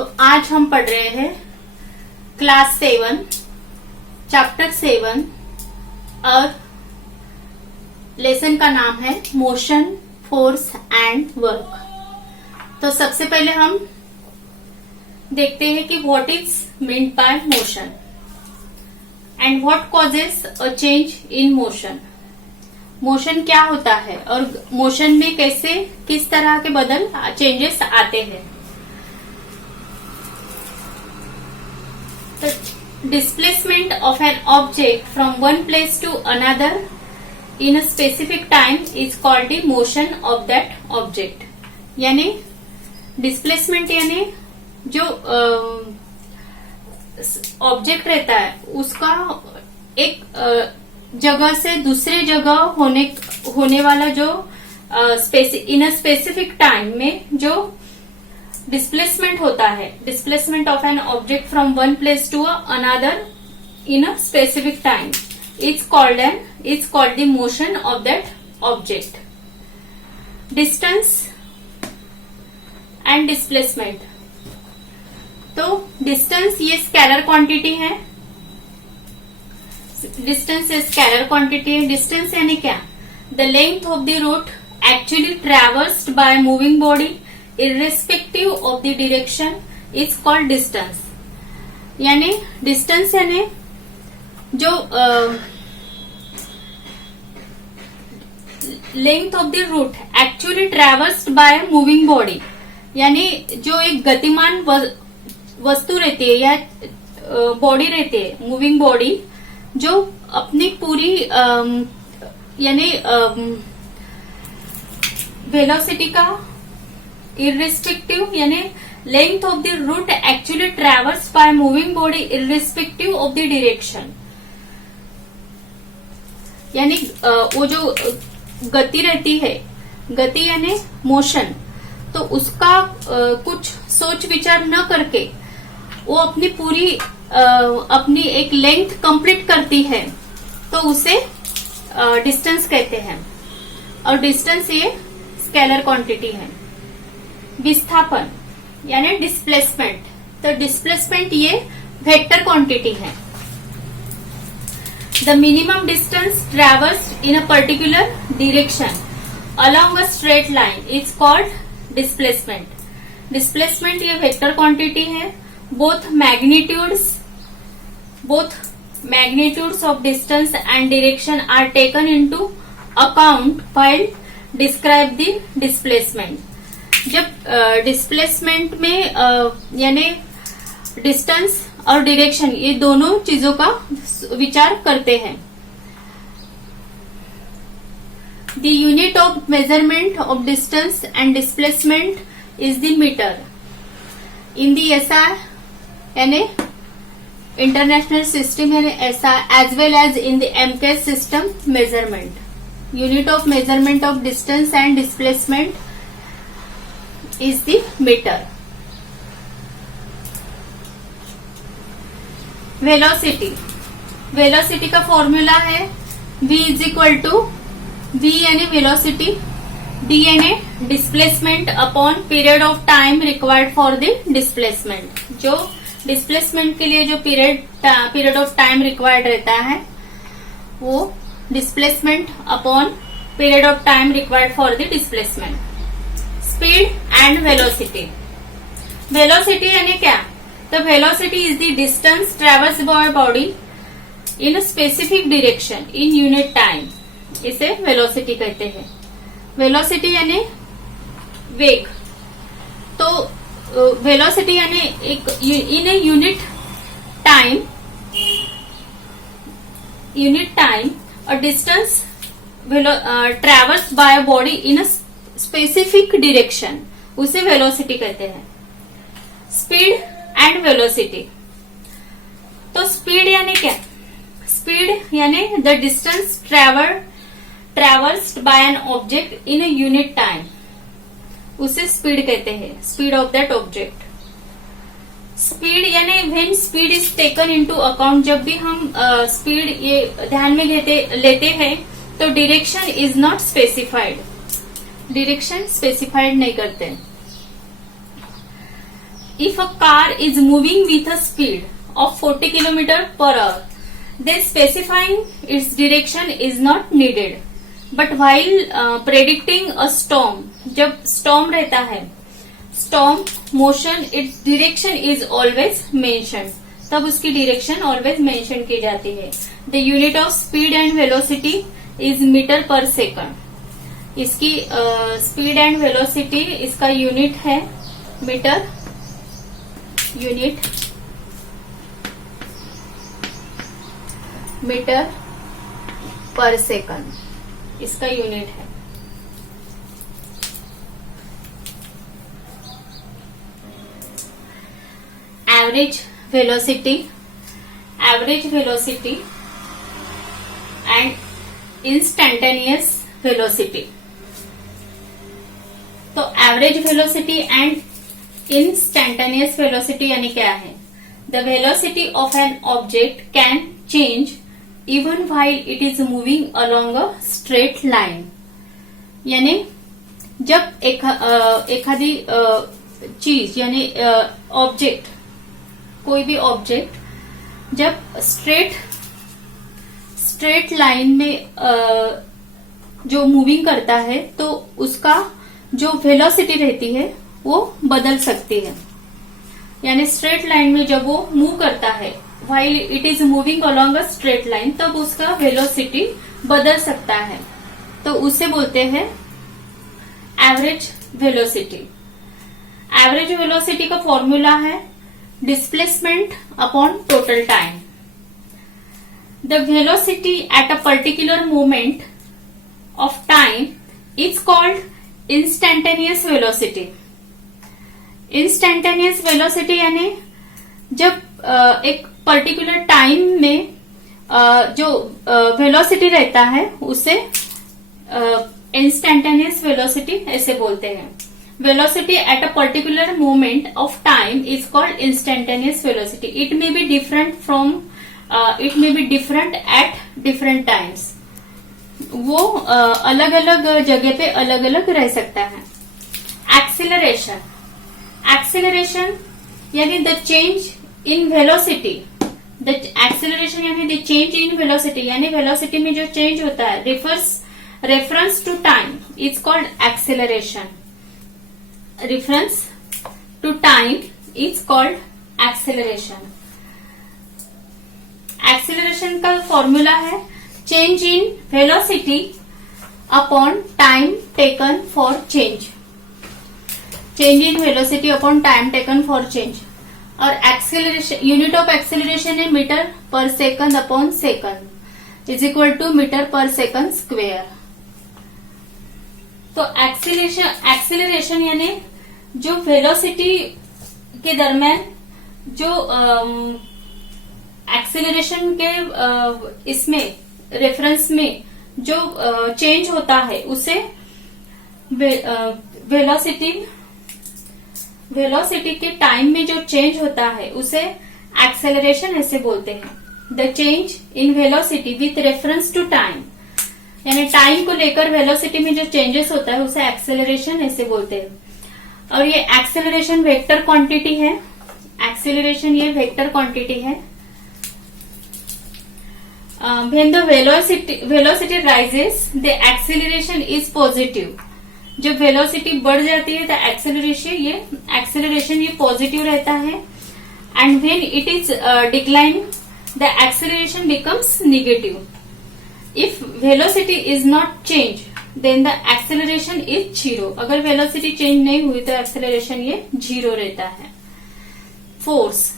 तो आज हम पढ़ रहे हैं क्लास 7 चैप्टर 7 और लेसन का नाम है मोशन फोर्स एंड वर्क। तो सबसे पहले हम देखते हैं कि what is meant by motion and what causes a change in motion. Motion क्या होता है और मोशन में कैसे किस तरह के बदल चेंजेस आते हैं। Displacement of an object from one place to another in a specific time is called the motion of that object। यानी डिस्प्लेसमेंट यानी जो ऑब्जेक्ट रहता है उसका एक जगह से दूसरे जगह होने वाला जो इन अ स्पेसिफिक टाइम में जो डिस्प्लेसमेंट होता है, displacement of an object from one place to another in a specific time is called the motion of that object. Distance and displacement. तो डिस्टेंस ये स्केलर क्वांटिटी है, डिस्टेंस ये scalar quantity है। Distance यानी क्या? The length of the route actually traversed by moving body irrespective of the direction is called distance। यानी distance यानी जो length of the route actually traversed by moving body, यानी जो एक गतिमान वस्तु रहती है या बॉडी रहती है, मूविंग बॉडी, जो अपनी पूरी यानी वेलोसिटी का इर्रिस्पेक्टिव यानी length of the route actually traverse by moving body irrespective of the direction. यानी वो जो गति रहती है, गति यानी मोशन, तो उसका कुछ सोच विचार न करके वो अपनी पूरी अपनी एक लेंथ कंप्लीट करती है, तो उसे डिस्टेंस कहते हैं। और डिस्टेंस ये स्केलर क्वांटिटी है। विस्थापन यानी डिस्प्लेसमेंट। तो डिस्प्लेसमेंट ये वेक्टर क्वांटिटी है। The minimum distance traversed in a particular direction along a straight line is called displacement. Displacement ये वेक्टर क्वांटिटी है। Both magnitudes of distance and direction are taken into account while describe the displacement. जब displacement में यानी distance और direction ये दोनों चीजों का विचार करते हैं। The unit of measurement of distance and displacement is the metre. In the SI यानी इंटरनेशनल सिस्टम यानी SI as well as in the MKS system measurement. Unit of measurement of distance and displacement is the meter। Velocity का formula है v is equal to v यानी velocity, d यानी displacement upon period of time required for the displacement. जो displacement के लिए जो period of time required रहता है वो displacement upon period of time required for the displacement. Speed and velocity. Velocity यानी क्या? तो velocity is the distance ट्रेवर्स by body in a specific direction in unit time, इसे वेलोसिटी कहते हैं। Velocity यानी वेग। तो वेलोसिटी यानी एक इन ए यूनिट टाइम और distance ट्रेवर्स by body in a specific direction, उसे वेलोसिटी कहते हैं। Speed and velocity. तो स्पीड यानी क्या? स्पीड यानी the distance traversed by an object in a unit time, उसे स्पीड कहते हैं, speed of that object. Speed यानी when speed is taken into account, जब भी हम स्पीड ये ध्यान में लेते हैं तो direction is not specified, direction specified नहीं करते। if a car is moving with a speed of 40 km/h, then specifying its direction is not needed. But while predicting a storm, जब storm रहता है, storm motion, its direction is always mentioned. तब उसकी direction always mention की जाती है. The unit of speed and velocity is meter per second. इसकी speed and velocity इसका यूनिट है मीटर पर सेकंड इसका यूनिट है. Average velocity and instantaneous velocity. तो average velocity and instantaneous velocity यानी क्या है? The velocity of an object can change even while it is moving along a straight line. यानी जब एखादी चीज यानी ऑब्जेक्ट, कोई भी ऑब्जेक्ट जब स्ट्रेट लाइन में जो मूविंग करता है तो उसका जो वेलोसिटी रहती है वो बदल सकती है. यानी स्ट्रेट लाइन में जब वो मूव करता है, while it is moving along a straight line, तब उसका वेलोसिटी बदल सकता है. तो उसे बोलते हैं एवरेज वेलोसिटी. एवरेज वेलोसिटी का फॉर्मूला है displacement upon total time. The velocity at a particular moment of time is called instantaneous velocity. Instantaneous velocity यानी जब एक पर्टिकुलर टाइम में जो वेलोसिटी रहता है उसे इंस्टैंटेनियस वेलोसिटी ऐसे बोलते हैं. Velocity at a particular moment of time is called instantaneous velocity. It may be different at different times. वो अलग अलग जगह पे अलग अलग रह सकता है. एक्सेलरेशन यानी the change in velocity. The acceleration यानी द चेंज इन वेलोसिटी, यानी वेलोसिटी में जो चेंज होता है reference to time is called acceleration. Reference to time is called acceleration. Acceleration का फॉर्मूला है change in velocity upon time taken for change. Change in velocity upon time taken for change. और acceleration, unit of acceleration है metre per second upon second is equal to metre per second square. तो acceleration यानी जो velocity के दरम्यान जो acceleration के इसमें रेफरेंस में जो चेंज होता है उसे वेलोसिटी के टाइम में जो चेंज होता है उसे एक्सेलरेशन ऐसे बोलते हैं. The change in velocity with reference to time, यानी टाइम को लेकर वेलोसिटी में जो चेंजेस होता है उसे एक्सेलरेशन ऐसे बोलते हैं. और ये एक्सेलरेशन वेक्टर क्वांटिटी है. एक्सेलरेशन ये वेक्टर क्वांटिटी है. when the velocity rises, the acceleration is positive. जब वेलोसिटी बढ़ जाती है तो एक्सेलरेशन ये पॉजिटिव रहता है. And when it is declining the acceleration becomes negative. If velocity is not change then the acceleration is 0. अगर वेलोसिटी चेंज नहीं हुई तो एक्सेलरेशन ये 0 रहता है. Force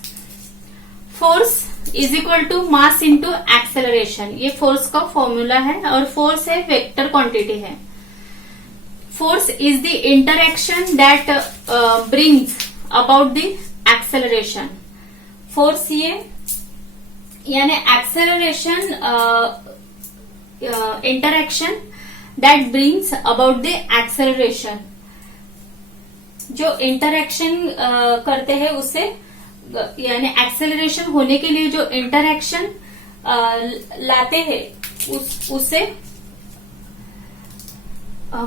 is equal to mass into acceleration. ये फोर्स का फॉर्मूला है और फोर्स है वेक्टर क्वांटिटी है. Force is the interaction that brings about the acceleration. Force ये यानी acceleration interaction that brings about the acceleration. जो इंटरैक्शन करते हैं उसे यानी एक्सेलरेशन होने के लिए जो इंटरैक्शन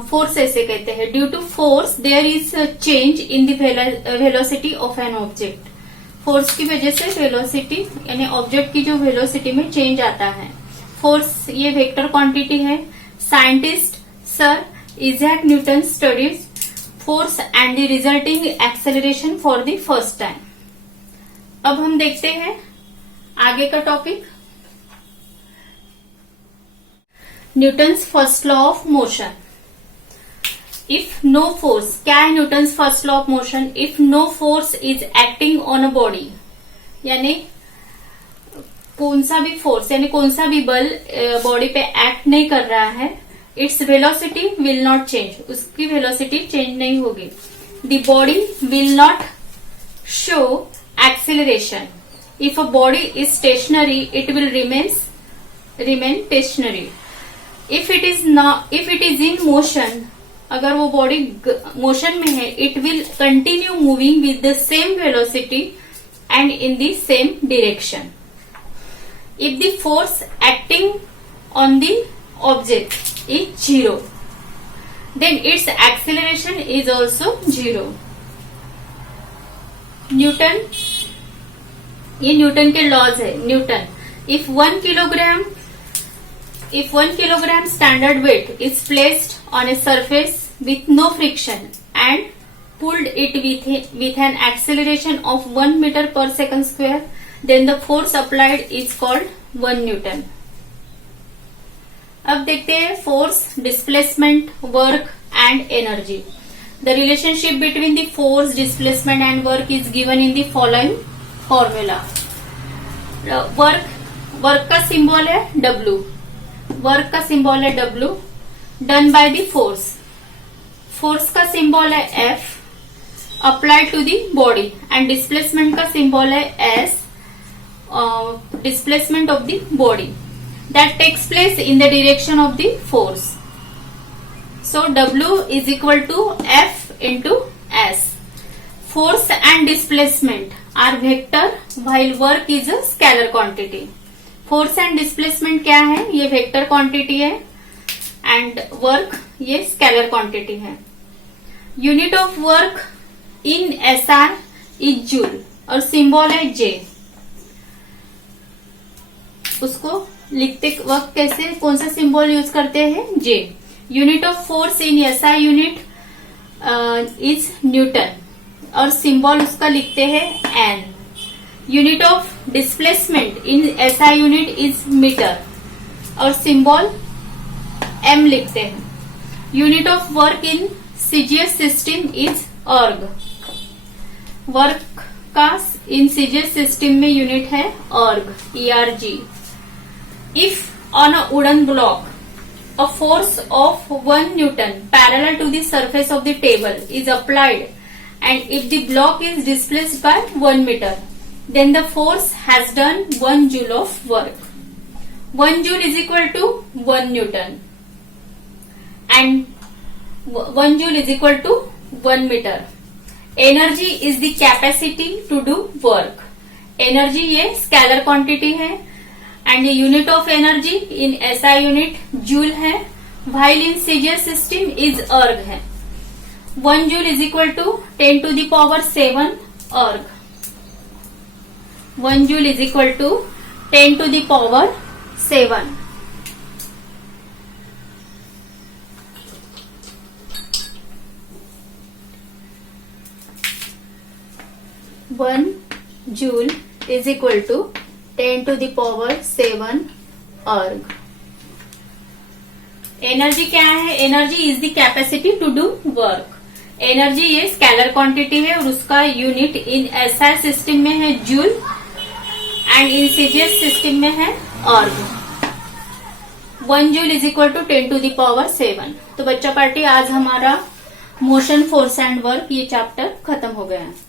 फोर्स ऐसे कहते हैं, due to force there is change in the velocity of an object. Force की वजह से वेलोसिटी यानी ऑब्जेक्ट की जो वेलोसिटी में चेंज आता है। फोर्स ये वेक्टर क्वांटिटी है। Scientist sir Isaac Newton studies force and the resulting acceleration for the first time. अब हम देखते हैं आगे का topic, Newton's first law of motion. If no force, क्या है Newton's first law of motion? If no force is acting on a body, यानी कौन सा भी फोर्स यानी कौन सा भी बल बॉडी पे एक्ट नहीं कर रहा है, its velocity will not change, उसकी वेलोसिटी चेंज नहीं होगी। The body will not show acceleration. If a body is stationary it will remain stationary. If it is in motion, अगर वो बॉडी मोशन में है, it will continue moving with the same velocity and in the same direction. If the force acting on the object is zero, then its acceleration is also zero. Newton, ये Newton के laws है। Newton, if 1 kilogram standard weight is placed on a surface with no friction and pulled it with an acceleration of 1 meter per second square, then the force applied is called 1 Newton. अब देखते हैं force, displacement, work and energy. The relationship between the force, displacement and work is given in the following formula. Work का symbol है W, work का symbol है W done by the force. Force का symbol है F applied to the body and displacement का symbol है S displacement of the body that takes place in the direction of the force. So W is equal to F into S। Force and displacement are vector while work is a scalar quantity. Force and displacement क्या है? ये vector quantity है and work ये scalar quantity है। Unit of work in SI is joule और symbol है J। उसको लिखते वक्त कैसे, कौन सा सिंबल यूज करते हैं? J। Unit of force in SI unit is newton और सिंबल उसका लिखते हैं N। Unit of displacement in SI unit is metre और सिंबल M लिखते हैं। Unit of work in CGS system is erg. Work का इन CGS सिस्टम में unit है erg, ERG। If on a wooden block a force of 1 Newton parallel to the surface of the table is applied and if the block is displaced by 1 meter, then the force has done 1 joule of work. 1 joule is equal to 1 Newton and 1 joule is equal to 1 meter. Energy is the capacity to do work. Energy ये scalar quantity है and the unit of energy in SI unit joule है, while in CGS system is erg है। 1 joule is equal to 10 to the power 7 erg। 1 joule is equal to 10 to the power 7। One joule is equal to 10 to the power 7 erg। Energy क्या है? Energy is the capacity to do work. Energy ये scalar quantity है और उसका unit in SI system में है joule and in CGS system में है erg. 1 joule is equal to 10 to the power 7। तो बच्चा पार्टी आज हमारा मोशन, फोर्स एंड वर्क ये चैप्टर खत्म हो गया है।